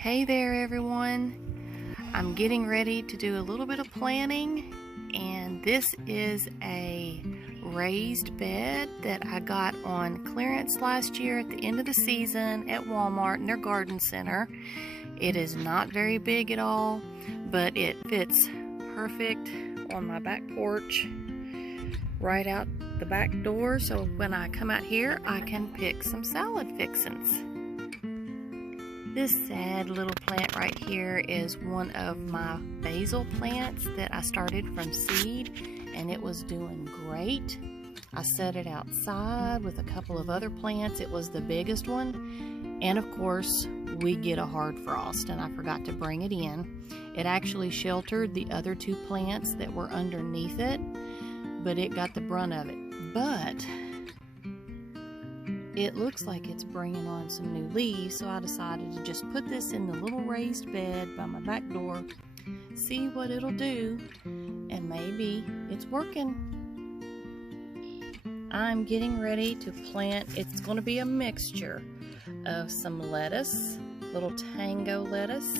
Hey there everyone, I'm getting ready to do a little bit of planting, and this is a raised bed that I got on clearance last year at the end of the season at Walmart in their garden center. It is not very big at all, but it fits perfect on my back porch right out the back door, so when I come out here I can pick some salad fixins. This sad little plant right here is one of my basil plants that I started from seed, and it was doing great. I set it outside with a couple of other plants. It was the biggest one, and of course we get a hard frost and I forgot to bring it in. It actually sheltered the other two plants that were underneath it, but it got the brunt of it. But it looks like it's bringing on some new leaves, so I decided to just put this in the little raised bed by my back door, see what it'll do, and maybe it's working. I'm getting ready to plant. It's going to be a mixture of some lettuce, little tango lettuce,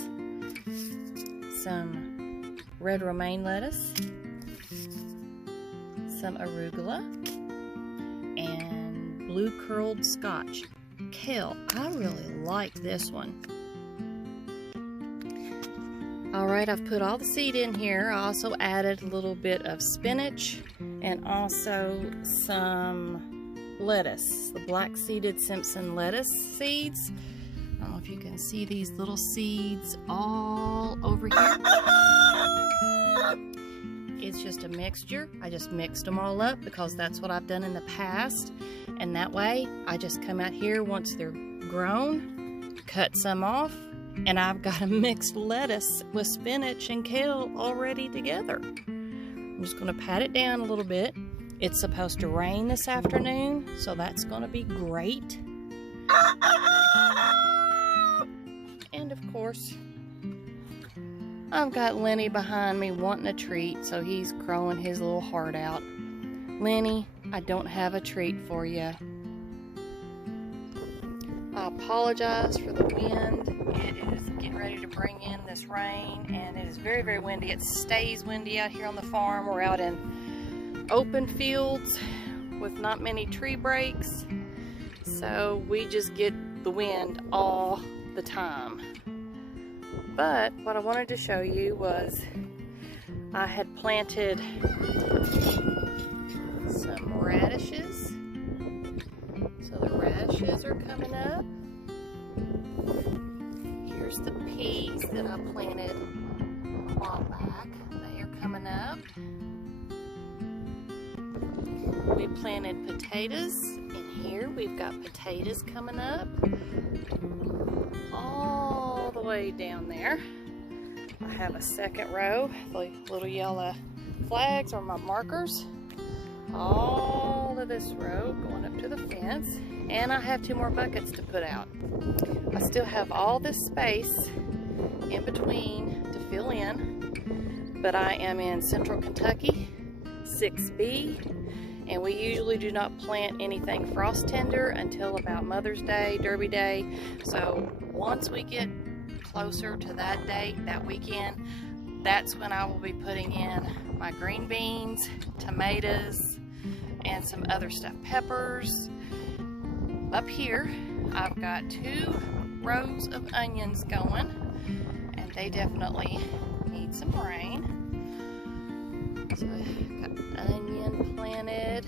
some red romaine lettuce, some arugula, and blue curled Scotch. Kale, I really like this one. Alright, I've put all the seed in here. I also added a little bit of spinach and also some lettuce, the black seeded Simpson lettuce seeds. I don't know if you can see these little seeds all over here. It's just a mixture. I just mixed them all up because that's what I've done in the past. And that way, I just come out here once they're grown, cut some off, and I've got a mixed lettuce with spinach and kale already together. I'm just gonna pat it down a little bit. It's supposed to rain this afternoon, so that's gonna be great. And of course, I've got Lenny behind me wanting a treat, so he's crowing his little heart out. Lenny, I don't have a treat for you. I apologize for the wind. It is getting ready to bring in this rain, and it is very, very windy. It stays windy out here on the farm. We're out in open fields with not many tree breaks, so we just get the wind all the time. But what I wanted to show you was I had planted some radishes. So the radishes are coming up. Here's the peas that I planted a while back. They are coming up. We planted potatoes in here. We've got potatoes coming up all the way down there. I have a second row. The little yellow flags are my markers. All of this row going up to the fence, and I have 2 more buckets to put out. I still have all this space in between to fill in, but I am in Central Kentucky, 6B, and we usually do not plant anything frost tender until about Mother's Day, Derby Day. So once we get closer to that date, that weekend, that's when I will be putting in my green beans, tomatoes, and some other stuff, peppers. Up here, I've got 2 rows of onions going, and they definitely need some rain. So I've got onion planted.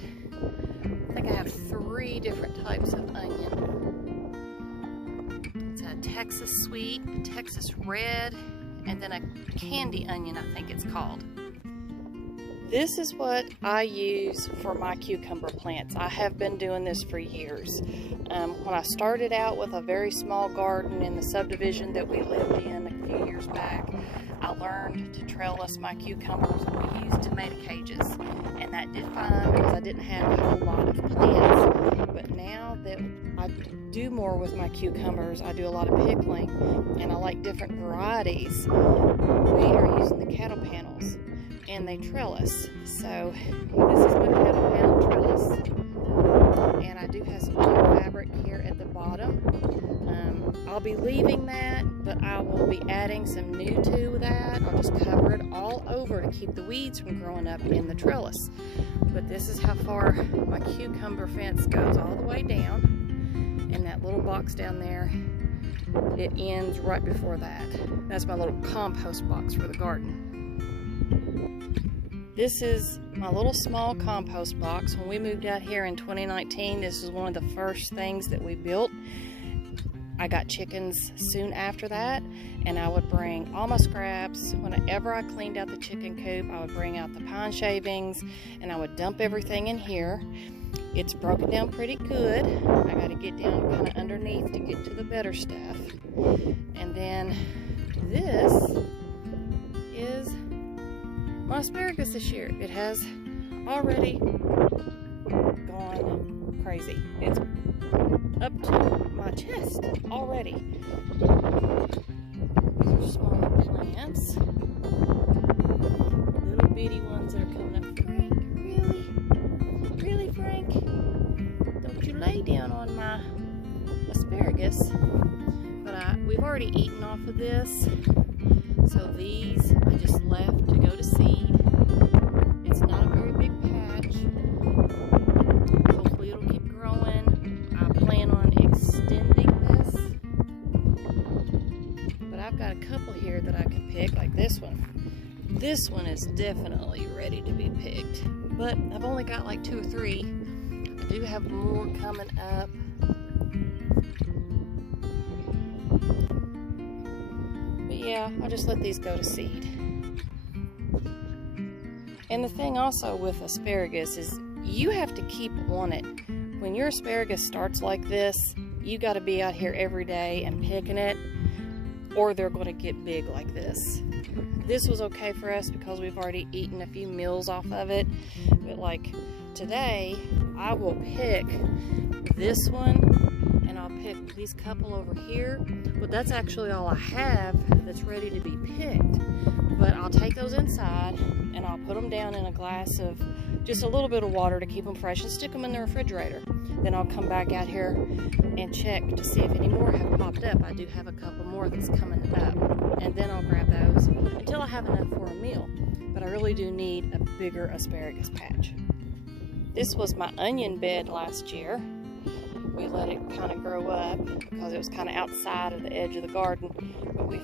I think I have 3 different types of onion. It's a Texas sweet, a Texas red, and then a candy onion, I think it's called. This is what I use for my cucumber plants. I have been doing this for years. When I started out with a very small garden in the subdivision that we lived in a few years back, I learned to trellis my cucumbers, and we used tomato cages. And that did fine because I didn't have a whole lot of plants. But now that I do more with my cucumbers, I do a lot of pickling, and I like different varieties. We are using the cattle panels, and they trellis. So this is my cattle panel trellis, and I do have some fabric here at the bottom. I'll be leaving that, but I will be adding some new to that. I'll just cover it all over to keep the weeds from growing up in the trellis. But this is how far my cucumber fence goes, all the way down. And that little box down there, it ends right before that. That's my little compost box for the garden. This is my little small compost box. When we moved out here in 2019, this is one of the first things that we built. I got chickens soon after that, and I would bring all my scraps. Whenever I cleaned out the chicken coop, I would bring out the pine shavings, and I would dump everything in here. It's broken down pretty good. I got to get down kind of underneath to get to the better stuff. And then this is my asparagus this year. It has already gone crazy. It's up to my chest already. These are smaller plants. Little bitty ones that are coming up. Frank, really? Really, Frank? Don't you lay down on my asparagus. But we've already eaten off of this. So these I just left to go to seed. It's not a very big patch. Hopefully it'll keep growing. I plan on extending this. But I've got a couple here that I could pick, like this one. This one is definitely ready to be picked. But I've only got like 2 or 3. I do have more coming up. Yeah, I'll just let these go to seed. And the thing also with asparagus is you have to keep on it. When your asparagus starts like this, you got to be out here every day and picking it, or they're going to get big like this. This was okay for us because we've already eaten a few meals off of it. But like today, I will pick this one, and I'll pick these couple over here, but that's actually all I have that's ready to be picked. But I'll take those inside and I'll put them down in a glass of just a little bit of water to keep them fresh and stick them in the refrigerator. Then I'll come back out here and check to see if any more have popped up. I do have a couple more that's coming up, and then I'll grab those until I have enough for a meal. But I really do need a bigger asparagus patch. This was my onion bed last year. We let it kind of grow up because it was kind of outside of the edge of the garden. But we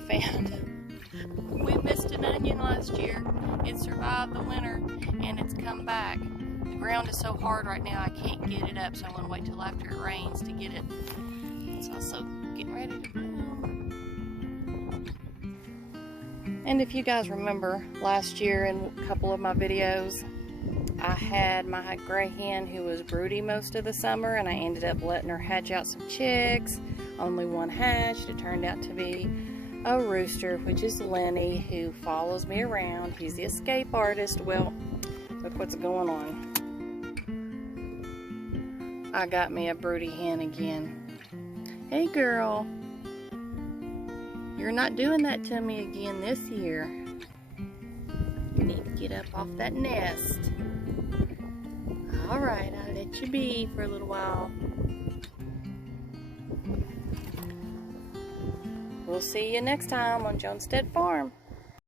missed an onion last year. It survived the winter and it's come back. The ground is so hard right now I can't get it up, so I'm going to wait till after it rains to get it. It's also getting ready to bloom. And if you guys remember last year in a couple of my videos, I had my gray hen who was broody most of the summer, and I ended up letting her hatch out some chicks. Only one hatched. It turned out to be a rooster, which is Lenny, who follows me around. He's the escape artist. Well, look what's going on. I got me a broody hen again. Hey girl, you're not doing that to me again this year. You need to get up off that nest. Alright, I'll let you be for a little while. We'll see you next time on Jonestead Farm.